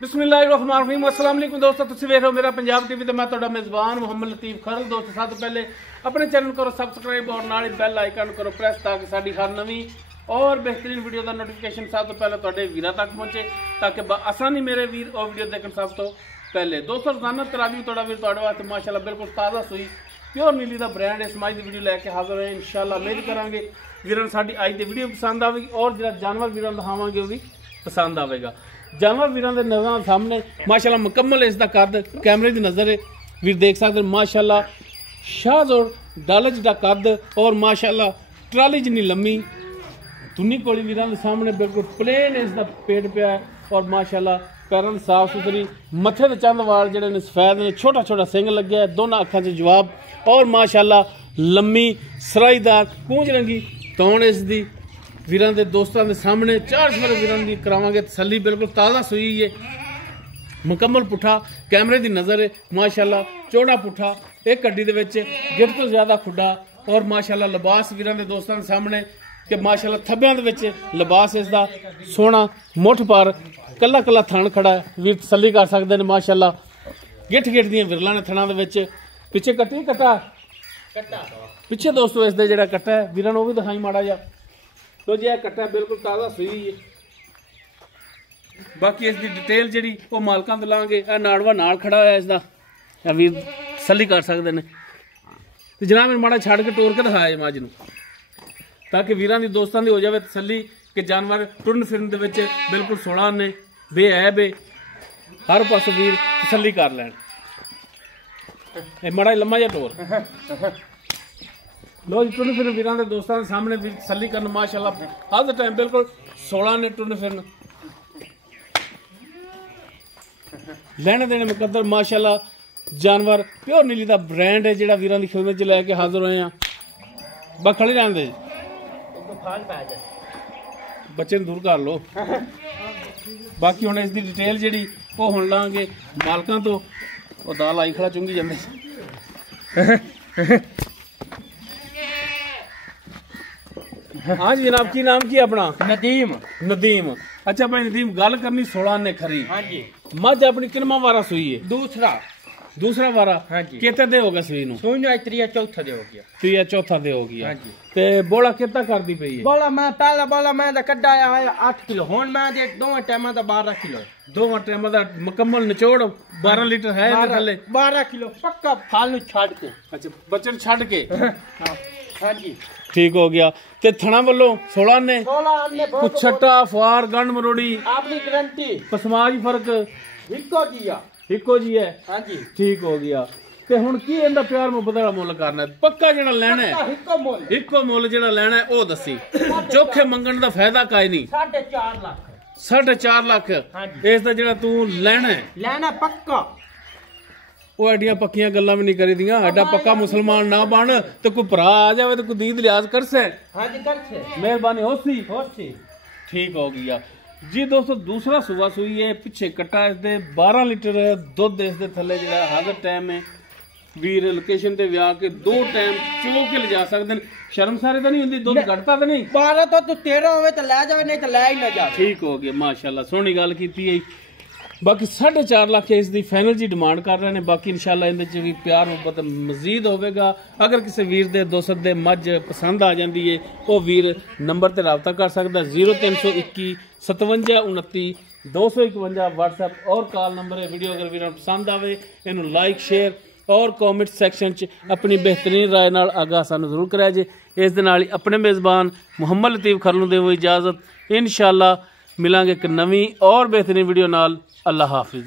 बिस्मिल्लाहिर्रहमानिर्रहीम अस्सलाम वालेकुम दोस्तों, तुसीं वेख रहे हो मेरा पंजाब टीवी। तो मैं तुहाडा मेज़बान मुहम्मद लतीफ खरल। दोस्तों सब तो पहले अपने चैनल करो सबसक्राइब और नाल बैल आइकन करो प्रेस ताकि साडी हर नवी और बेहतरीन वीडियो का नोटिफिकेशन सब तो पहले तुहाडे वीरां तक पहुंचे, ताकि आसानी मेरे वीर और वीडियो देखने सब तो पहले। दोस्तों रोजाना तराजी तुहाडा वीर तुहाडे वास्ते माशाअल्लाह बिल्कुल ताज़ा सूई प्योर नीली का ब्रांड इस माई की वीडियो लैके हाजिर है। इंशाअल्लाह उम्मीद करांगे वीरां साडी अज दी वीडियो पसंद आवेगी और जिहड़ा जानवर वीरां दिखावांगे वो भी पसंद आवेगा। जानवर वीरां दे नज़र सामने माशाअल्लाह मुकम्मल इसका कद कैमरे की नज़र है वीर देख सकते माशाअल्लाह शाज और डाले जिहा कद और माशाअल्लाह ट्राली जिनी लम्मी तुन्नी कोली वीरां दे सामने बिल्कुल प्लेन इसका पेट पिया है और माशाअल्लाह पैरों साफ सुथरी मथे ते चंद वाल जिहड़े ने सफेद ने, छोटा छोटा सिंग लग्या है, दोनों अखां च जवाब और माशाअल्लाह लम्मी सराईदार पूंछ रंगी तौण इसदी वीरां दे दोस्तां दे सामने चार सवेरे वीरां दी करावांगे तसल्ली। बिल्कुल ताज़ा सूई है, मुकम्मल पुट्ठा कैमरे की नज़र है माशाअल्लाह, चौड़ा पुट्ठा एक गड्डी दे विच गिट तो ज़्यादा खुड्डा और माशाअल्लाह लिबास वीरां दे दोस्तां दे सामने कि माशाअल्लाह थब्बियां दे विच लिबास इसदा सोहना मुठ पर कला कला थण खड़ा है, वीर तसल्ली कर सकते हैं माशाअल्लाह। गिठ गिठ दियां विरलां ने थणां दे विच, पिछे कट्टी कट्टा पिछे दोस्तों इसदे जिहड़ा कट्टा है वीरां नूं भी दिखाई माड़ा जा तो जी कट्टा बिल्कुल ताज़ा सूई है। बाकी इसकी डिटेल जी वो मालकां तो लाँगे, नाड़वा नाल खड़ा होया इसका वीर तसल्ली कर सकते हैं। तो जनाब मैं माड़ा छड़ के टोर के दिखाया मझ नूं ताकि वीरां दी दोस्तां दी हो जाए तसल्ली कि जानवर टुरन फिरन दे विच बिल्कुल सोहना ने बेऐब है, हर पासों वीर तसल्ली कर लैन। माड़ा लम्मा जिहा टोर लो जी टुरन फिरन वीरां दे दोस्तां दे सामने भी तसल्ली करन माशाअल्लाह हर टाइम बिल्कुल 16 ने टुरन फिरन लेने देने मुकद्दर माशाअल्लाह। जानवर प्योर नीली का ब्रांड है जिहड़ा वीरां दी खिदमत च लैके हाजिर होए हैं। बखड़े रहन दे बच्चे दूर कर लो। बाकी हुण इसकी डिटेल जी वो हुण लांगे मालकां तो वो दाल आई खड़ा चुंगी जांदे। हाँ जी जनाब की नाम की अपना? नदीम। नदीम, अच्छा भाई नदीम गल करनी 16 ने खरी। हाँ जी। मझ अपनी किनमा वारा सुई है? दूसरा वारा। हाँ जी। कितने दे हो गया सुई नूं? सुई नूं त्रीया चौथा दे हो गया। त्रीया चौथा दे हो गया। हाँ जी। ते बोला कितना करदी पई है? बोला मैं पहला बोला मैं दा कड्डा आया 8 किलो, हुण मैं दे दोवां टाइमां दा 12 किलो। दोवां टाइमां दा मुकम्मल निचोड़ 12 लीटर है इहदे थल्ले? 12 किलो पक्का फाल नूं छड़ के। अच्छा बच्चन छड़ के। हाँ जी ठीक हो गया। ते थणा वालों 16 ने? 16 ने कुछ छट्टा फार गंड मरोड़ी अपनी गारंटी पसमाज फर्क इको जी है। हाँ जी ठीक हो गया। ते हुण की इहदा प्यार मुहब्बत दा मुल करना है? पक्का जेड़ा लेना है इको मुल जेड़ा लेना है ओ दसी, चोखे मंगण दा फायदा काई नहीं। 4.5 लाख 4.5 लाख इसदा जेड़ा तू लेना पक्का। वो एडियां पक्कियां गल्लां भी नहीं करी दियां। एडा पक्का मुसलमान ना बन तो कोई भरा आ जावे तो कोई दीद लिहाज कर से। हाँ जी कर से मेहरबानी होसी। ठीक हो गया जी। दोस्तों दूसरा सुबह सुई है, पिछे कट्टा इसदे 12 लीटर दुध इसदे थल्ले जिहड़ा हर टाइम है वीर लोकेशन ते व्या के 2 टाइम चो के ले जा सकते हैं। शर्म सारे तो नहीं होंदी, दुध घटता तो नहीं? 12 तो तू 13 होवे तो ले जावे, नहीं तो ले ही ना जा। ठीक हो गया माशाल्लाह, सोहनी गल कीती है। बाकी 4.5 लाख इसकी फाइनल जी डिमांड कर रहे हैं। बाकी इंशाल्लाह इहदे च भी प्यार मुहब्बत मजीद होगा। अगर किसी वीर दे दोस्त दे मझ पसंद आ जाती है वो वीर नंबर ते रबता कर सकता 0321 57 29 251 व्हाट्सएप और कॉल नंबर है। वीडियो अगर वीर पसंद आवे इनू लाइक शेयर और कॉमेंट सैक्शन च अपनी बेहतरीन राय नाल आगाह सानू जरूर कराया जे। इस दे नाल ही अपने मेज़बान मुहम्मद लतीफ खरल नूं देवो इजाजत। इंशाअल्लाह मिलांगे एक नवी और बेहतरीन वीडियो नाल। अल्लाह हाफिज़।